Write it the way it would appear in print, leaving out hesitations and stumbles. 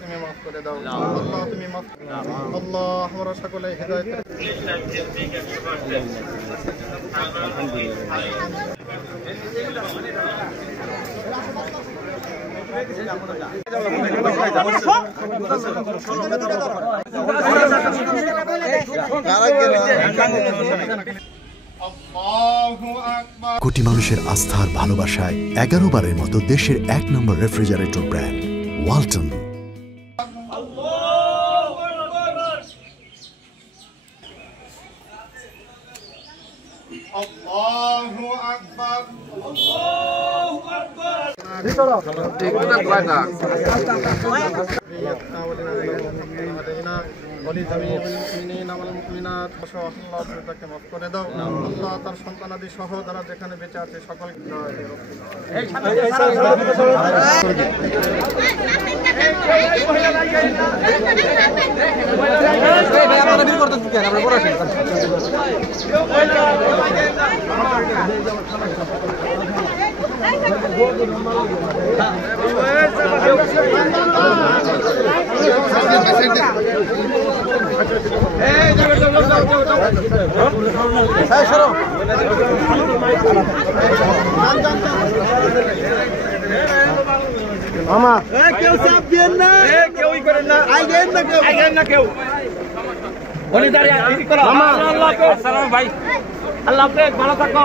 তুমি মাফ করে দাও আল্লাহ, তুমি মাফ আল্লাহ আমরা সকলে হিদায়াত কোটি মানুষের আস্থার ভালোবাসায় 11 বারের মতো দেশের 1 নম্বর রেফ্রিজারেটর ব্র্যান্ড ওয়ালটন। আল্লাহু আকবার মাফ করে দাও আল্লাহ, তার সন্তানাদি সহ যারা যেখানে বেঁচে আছে সকলকে কেউ চাপ দিয়েন না, কেউই করেন না, আইগেন না কেউ আল্লাহ ভাই, আল্লাহ ভালো থাকো।